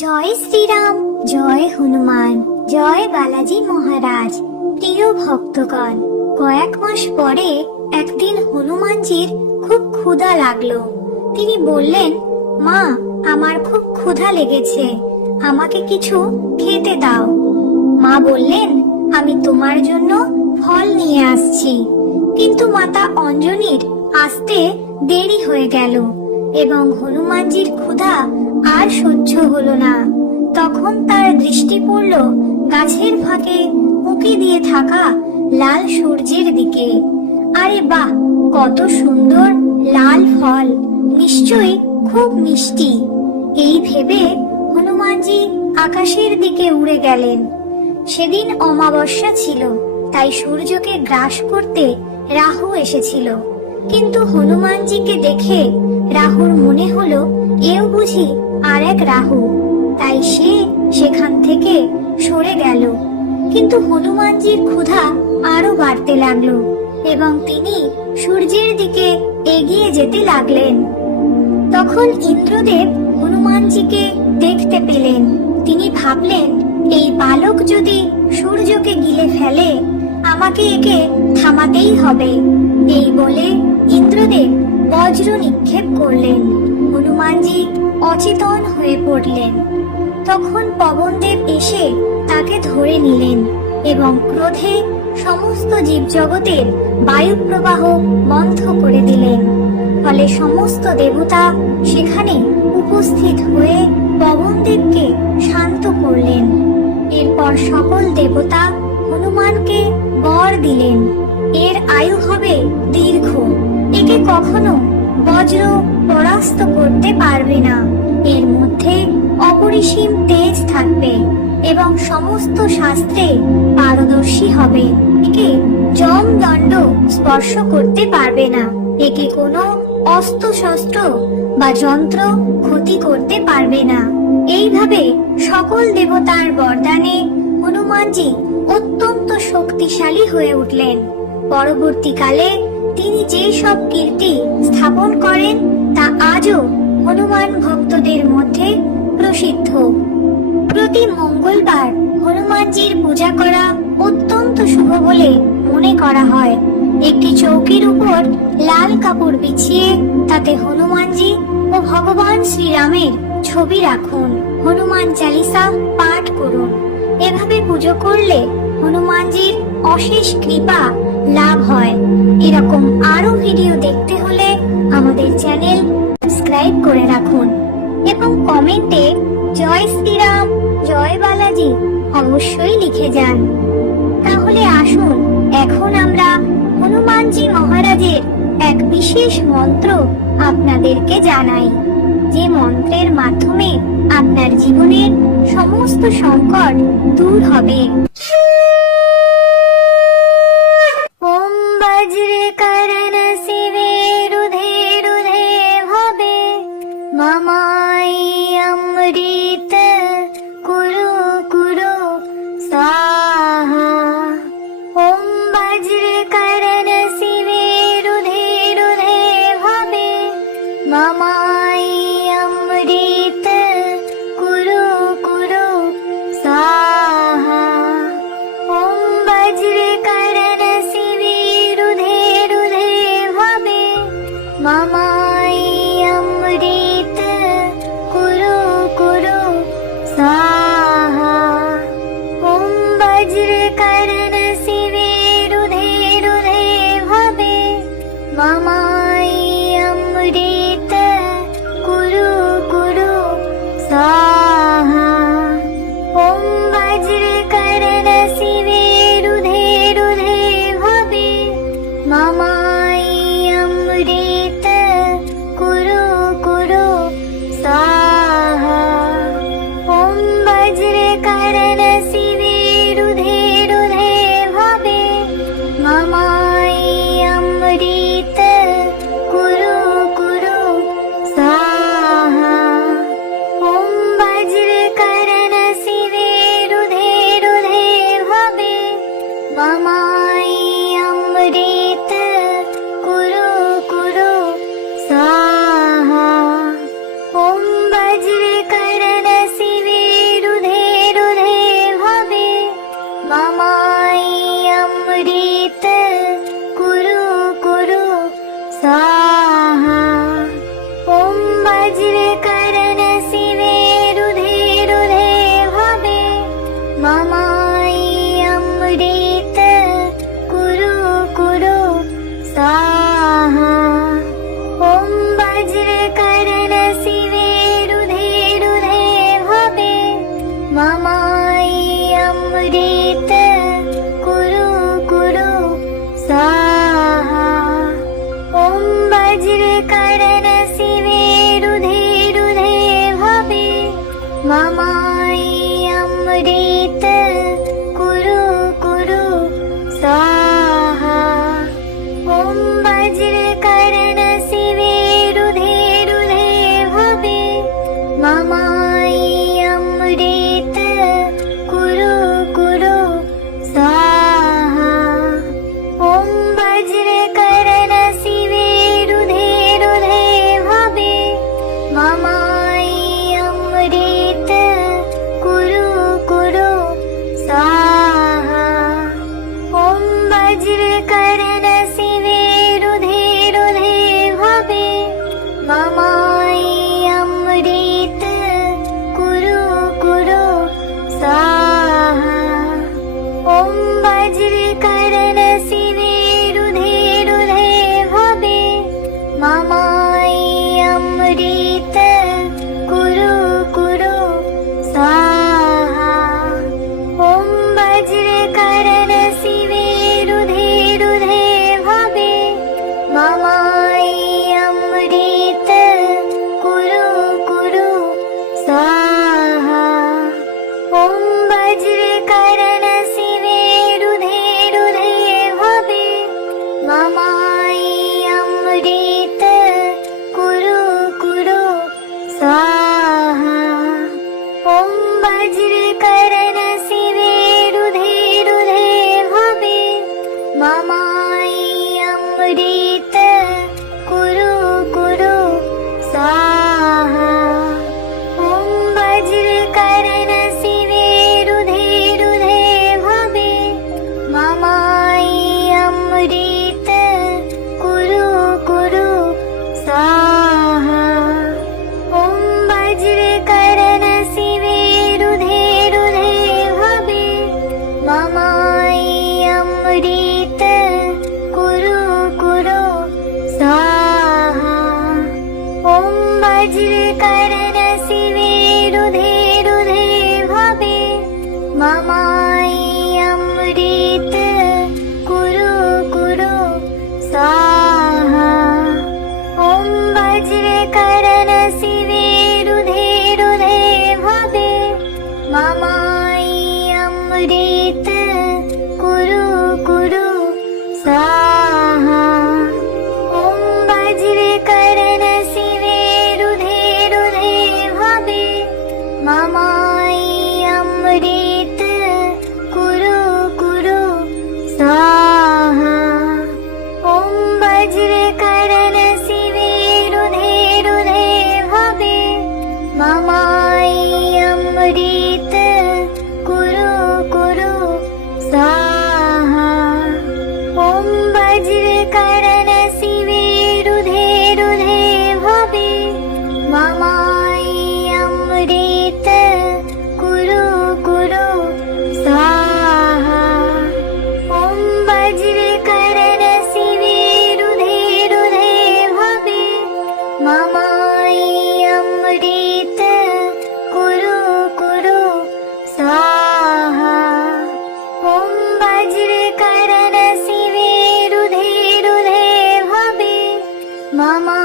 জয় শ্রীরাম, জয় হনুমান, জয় বালাজি মহারাজ। প্রিয় ভক্তগণ, কয়েক মাস পরে একদিন হনুমানজির খুব ক্ষুধা লাগলো। তিনি বললেন, মা, আমার খুব ক্ষুধা লেগেছে, আমাকে কিছু খেতে দাও। মা বললেন, আমি তোমার জন্য ফল নিয়ে আসছি। কিন্তু মাতা অঞ্জনীর আসতে দেরি হয়ে গেল এবং হনুমানজির ক্ষুধা আর সহ্য হলো না। তখন তার দৃষ্টি পড়ল গাছের ফাঁকে উঁকি দিয়ে থাকা লাল সূর্যের দিকে। আরে বাহ, কত সুন্দর লাল ফল, নিশ্চয়ই খুব মিষ্টি। এই ভেবে হনুমানজি আকাশের দিকে উড়ে গেলেন। সেদিন অমাবস্যা ছিল, তাই সূর্যকে গ্রাস করতে রাহু এসেছিল। কিন্তু হনুমানজিকে দেখে রাহুর মনে হলো এও বুঝি আর এক রাহু, তাই সে সেখান থেকে সরে গেল। কিন্তু হনুমানজির ক্ষুধা আরো বাড়তে লাগলো এবং তিনি সূর্যের দিকে এগিয়ে যেতে লাগলেন। তখন ইন্দ্রদেব হনুমানজিকে দেখতে পেলেন। তিনি ভাবলেন, এই বালক যদি সূর্যকে গিলে ফেলে, আমাকে একে থামাতেই হবে। এই বলে ইন্দ্রদেব বজ্র নিক্ষেপ করলেন। হনুমানজি অচেতন হয়ে পড়লেন। তখন পবনদেব এসে তাকে ধরে নিলেন এবং ক্রোধে সমস্ত জীবজগতের বায়ু প্রবাহ বন্ধ করে দিলেন। ফলে সমস্ত দেবতা সেখানে উপস্থিত হয়ে পবনদেবকে শান্ত করলেন। এরপর সকল দেবতা হনুমানকে বর দিলেন, এর আয়ু হবে দীর্ঘ, একে কখনো বজ্র পরাস্ত করতে পারবে না। এর মধ্যে অপরিসীম তেজ থাকবে এবং সমস্ত শাস্ত্রে পারদর্শী হবে। একে যমদণ্ড স্পর্শ করতে পারবে না। একে কোনো অস্ত্র শস্ত্র বা যন্ত্র ক্ষতি করতে পারবে না। এইভাবে সকল দেবতার বরদানে হনুমানজি অত্যন্ত শক্তিশালী হয়ে উঠলেন। পরবর্তীকালে তিনি যে সব কীর্তি স্থাপন করেন তা আজও হনুমান ভক্তদের মধ্যে প্রসিদ্ধ। প্রতি মঙ্গলবার হনুমানজির পূজা করা অত্যন্ত শুভ বলে মনে করা হয়। একটি চৌকির উপর লাল কাপড় বিছিয়ে তাতে হনুমানজি ও ভগবান শ্রীরামের ছবি রাখুন। হনুমান চালিসা পাঠ করুন। এভাবে পুজো করলে হনুমানজির অশেষ কৃপা লাভ হয়। এরকম আরো ভিডিও দেখতে হলে আমাদের চ্যানেল সাবস্ক্রাইব করে রাখুন এবং কমেন্টে জয় শ্রীরাম, জয় বালাজি অবশ্যই লিখে যান। তাহলে আসুন এখন আমরা হনুমানজি মহারাজের এক বিশেষ মন্ত্র আপনাদেরকে জানাই, যে মন্ত্রের মাধ্যমে আপনার জীবনের সমস্ত সংকট দূর হবে। ওম বজ্রে করণ শিবে রুধে রুধে ভবে মমাই অমৃত কুরু কুরু স্বাহা। ওম বজ্রে করণ শিবে রুধে রুধে ভবে মমাই অমৃত কুরু কুরু স্বাহা। ওম বজ্রে করণ শিবে রুধে রুধে ভবে মমাই অমৃত কুরু কুরু ममाय अमृत कुरु कुरु स्वाहा। ॐ वज्रकर्ण शिवे रुधे रुधे भवे ममाय अमृत कुरु कुरु स्वाहा। ॐ वज्रकर्ण शिवे रुधे रुधे भवे ममाय अमृत कुरु कुरु स्वाहा। ॐ वज्रकर्ण शिवे रुधे रुधे भवे ममाय अमृत कुरु कुरु स्वाहा। ॐ वज्रकर्ण शिवे रुधे रुधे भवे ममाय अमृत कुरु कुरु स्वाहा। ॐ वज्रकर्ण शिवे रुधे रुधे भवे ममाय अमृत कुरु कुरु स्वाहा। ॐ वज्रकर्ण शिवे रुधे रुधे भवे ममाय अमृत कुरु कुरु स्वाहा। ॐ वज्रकर्ण शिवे रुधे रुधे भवे ममाय अमृत कुरु कुरु स्वाहा। ॐ वज्रकर्ण शिवे रुधे रुधे भवे ममाय अमृत कुरु कुरु स्वाहा। ॐ वज्रकर्ण शिवे रुधे रुधे भवे ममाय अमृत कुरु कुरु स्वाहा। ॐ वज्रकर्ण शिवे रुधे रुधे भवे ममाय अमृत कुरु कुरु स्वाहा। ॐ वज्रकर्ण शिवे रुधे रुधे भवे ममाय अमृत कुरु कुरु स्वाहा। ॐ वज्रकर्ण शिवे रुधे रुधे भवे ममाय अमृत कुरु कुरु स्वाहा। ॐ वज्रकर्ण शिवे रुधे रुधे भवे ममाय अमृत कुरु कुरु स्वाहा। ॐ वज्रकर्ण शिवे रुधे रुधे भवे ममाय अमृत कुरु कुरु स्वाहा। ॐ वज्रकर्ण शिवे रुधे रुधे भवे ममाय अमृत कुरु कुरु स्वाहा। ॐ वज्रकर्ण शिवे रुधे रुधे भवे ममाय